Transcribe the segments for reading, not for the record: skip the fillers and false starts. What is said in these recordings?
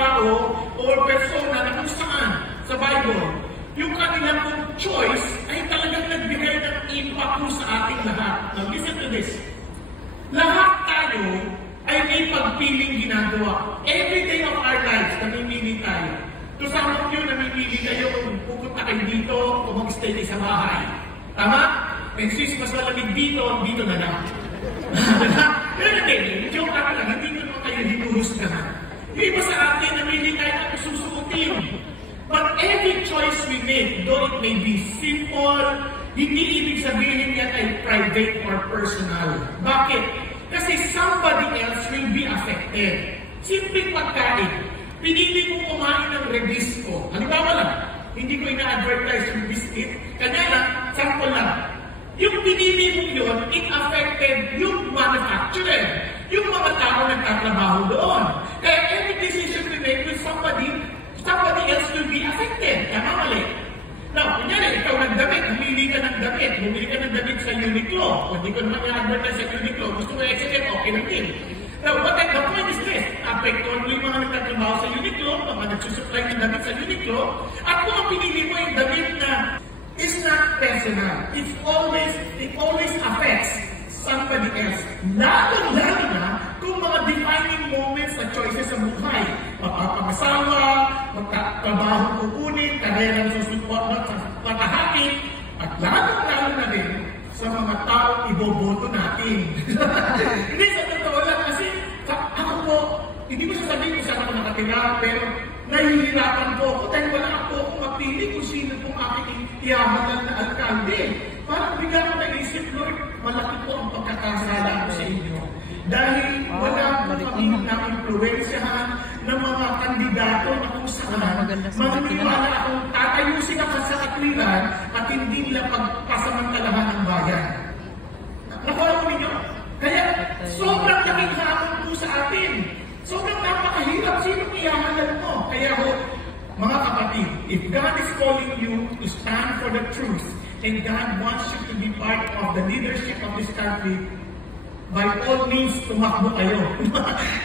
tao o persona na kung saan sa Bible, yung kanilang choice ay talagang nagbigay ng impact sa ating lahat. Now, listen to this. Lahat tayo ay may pagpiling ginagawa. Every day of our lives, namimili tayo. To some of you, namimili kayo kung pupunta kayo dito o mag-stay sa bahay. Tama? And since mas malamig dito na lang. Pero hindi, joke lang, hindi ko naman kayo hinuhusgahan. Yung iba sa atin, namili tayo na susukutin. But every choice we make, though it may be simple, hindi ibig sabihin yan ay private or personal. Bakit? Kasi somebody else will be affected. Simpleng pagkain. Pinili mong kumain ng Rebisco. Halimbawa lang, hindi ko ina-advertise yung biscuit. Kanya lang, sample lang. Yung pinili mong yun, it affected yung manufacturer. Yung mga tao nagtatrabaho doon. Kaya every decision we make with somebody else will be affected. Tama mali. Now, kunyari, ikaw nagdamit, humili ka ng damit, bumili ka ng damit sa Uniqlo. O hindi ko naman i-advertise sa Uniqlo, gusto mo i-execute, okay lang din. Now, what the point is this? Apektuhan mo yung mga nagtatrabaho sa Uniqlo, mga nagsusupply ng damit sa Uniqlo, at kung ang pinili mo yung damit na is not personal, it always affects somebody else. Lalo na kung mga defining moments at choices sa buhay. Mapapangasawa, magtatrabaho kukunin, karera na susupport sa patahakin, at lalo na rin sa mga taong iboboto natin. Hindi sa totoo lang kasi ako po, hindi ko sasabihin kung saan ako nakatira, pero nahihirapan po ako dahil wala ako kung mapili kung sino pong aking iyaman na alkalde. Parang bigla ko naisip, Lord, malaki po ang pagkakasala ko sa inyo. Dahil wala po kami na-influensyahan ng mga kandidato na kung saan maniniwala akong tatayusin ako sa katwiran at hindi nila pagpasamantalahan ng bayan. Nakuha mo ninyo? Kaya sobrang laking hamon po sa atin. Sobrang napakahirap. Sinong iyahanan mo? Kaya ho, mga kapatid, if God is calling you to stand for the truth and God wants you to be part of the leadership of this country, by all means, tumakbo kayo.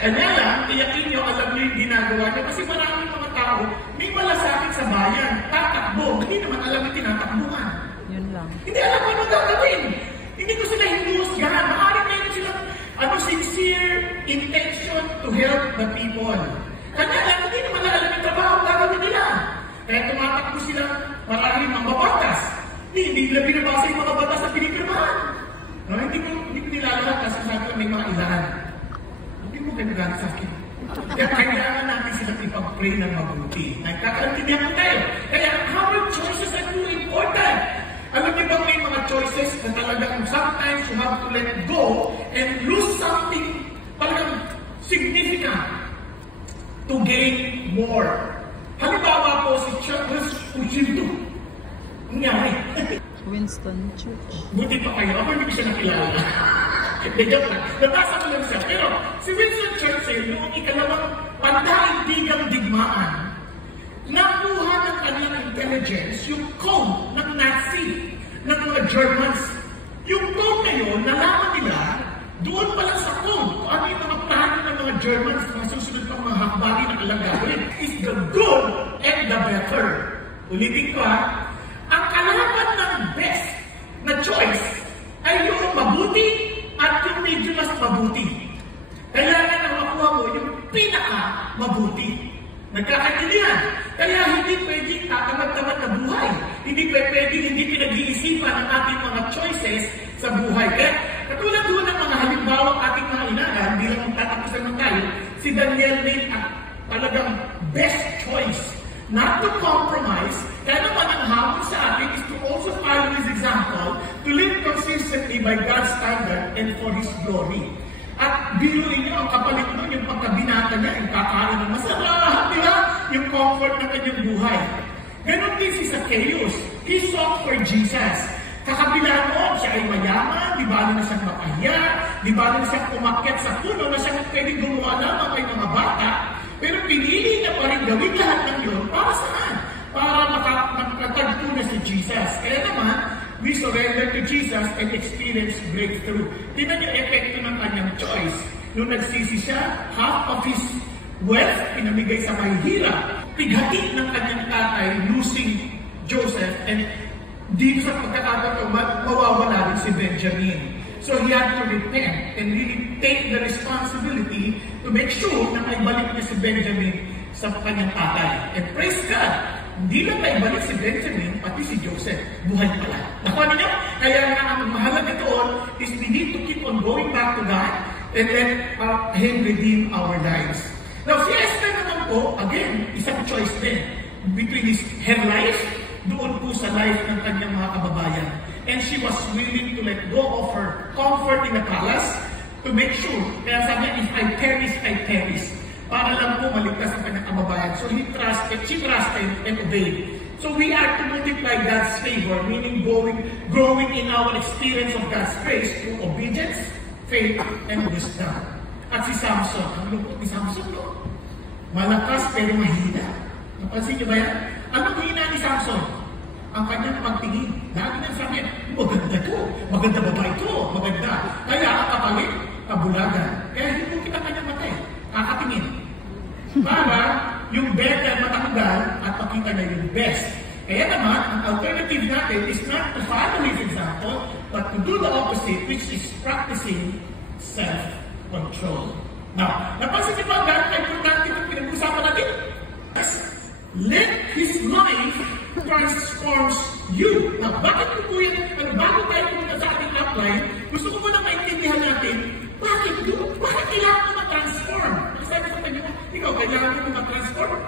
Kanya lang, tiyakin nyo, alam nyo yung ginagawa nyo. Kasi maraming mga tao, may malasakit sa bayan, tatakbo, hindi naman alam yung tinatakbuhan. Yun lang. Hindi alam mo anong gagawin. Hindi ko sila hinuhusgahan. Maaaring mayroon silang sincere intention to help the people. Kanya lang, hindi naman alam yung trabaho gagawin nila. Kaya tumatakbo sila, maraming mga batas. Hindi nila binabasa yung mga batas na pinipirmahan. No, hindi ko nilalahat kasi sabi ko may mga ilahan. Hindi mo ganda sa akin. Kaya kailangan natin silang ipag-pray ng mabuti. Nagkakaintindihan mo tayo. Kaya our choices are too important. Alam niyo ba may mga choices na talagang sometimes you have to let go and lose something talagang significant to gain more. Halimbawa po si Charles Fujito. Nangyari. Winston Churchill. Buti pa kayo. Ako hindi ko siya nakilala. Joke lang. Nabasa ko lang siya. Pero si Winston Churchill, noong ikalawang pandaigdigang digmaan, nakuha ng kanyang intelligence yung code ng Nazi, ng mga Germans. Yung code na yun, nalaman nila, doon pa lang sa code, kung ano yung mga plano ng mga Germans, mga susunod pang mga hakbari na kailang gawin, is the good and the better. Ulitin ko ha, ang kalaban ng best na choice ay yung mabuti at yung medyo mas mabuti. Kailangan ang makuha mo yung pinaka-mabuti. Nagkakaintindihan. Kaya hindi pwedeng tatamad-tamad na buhay. Hindi pwedeng hindi pinag-iisipan ang ating mga choices sa buhay. Kaya katulad doon ng mga halimbawa ating mga inahan, hindi lang tatapusan ng tayo, si Daniel Nate at talagang best choice. Not to compromise, kaya naman ang hamon sa atin is to also follow his example, to live consistently by God's standard and for His glory. At biruin niyo ang kapalit nun, yung pagkabinata niya, yung kakain ng masarap, di ba? Yung comfort ng kanyang buhay. Ganon din si Zacchaeus. He sought for Jesus. Kakabila noon, siya ay mayaman, di ba na siyang mapahiya, di ba na siyang umakyat sa puno, na siyang pwedeng gumawa lamang kay mga bata, pero pinili niya pa rin gawin lahat ng yun. Para saan? Para makatagpo na si Jesus. Kaya naman, we surrender to Jesus and experience breakthrough. Tingnan yung epekto ng kanyang choice. Nung nagsisi siya, half of his wealth, pinamigay sa mahihirap. Pighati ng kanyang tatay, losing Joseph, and dito sa pagkakataon, mawawala rin si Benjamin. So he had to repent and really take the responsibility to make sure na maibalik niya si Benjamin sa kanyang tatay. And praise God, hindi lang maibalik si Benjamin, pati si Joseph. Buhay pala. Nakuha niyo? Kaya nga ang mahalaga doon is we need to keep on going back to God and let Him redeem our lives. Now, si Esther naman po, again, isang choice din between her life, doon po sa life ng kanyang mga kababayan. And she was willing to let go of her comfort in the palace to make sure. Kaya sabi, if I perish, para lang po maligtas ang kanyang kababayan. So she trusted and obeyed. So we are to multiply God's favor, meaning growing in our experience of God's grace through obedience, faith, and wisdom. At si Samson, ang lungkot ni Samson, no? Malakas pero mahina. Napansin niyo ba yan? Anong hina ni Samson? Ang kanyang pagtingin. Lagi nang sabi, maganda to, maganda babae to, maganda. Kaya ang kapalit, kabulagan. Kaya hindi mo kita kanyang mata eh. Kakatingin. Para yung better matanggal at makita niya yung best. Kaya naman, ang alternative natin is not to follow his example, but to do the opposite, which is practicing self-control. Now, napansin niyo ba gano'n importante yung pinag-usapan natin? Let His life transforms you. Now, bakit po yan? Bago tayo pumunta sa ating upline, gusto ko muna maintindihan natin, bakit kailangan mo ma-transform? Sabi sa kanya, ikaw, kailangan mo ma-transform?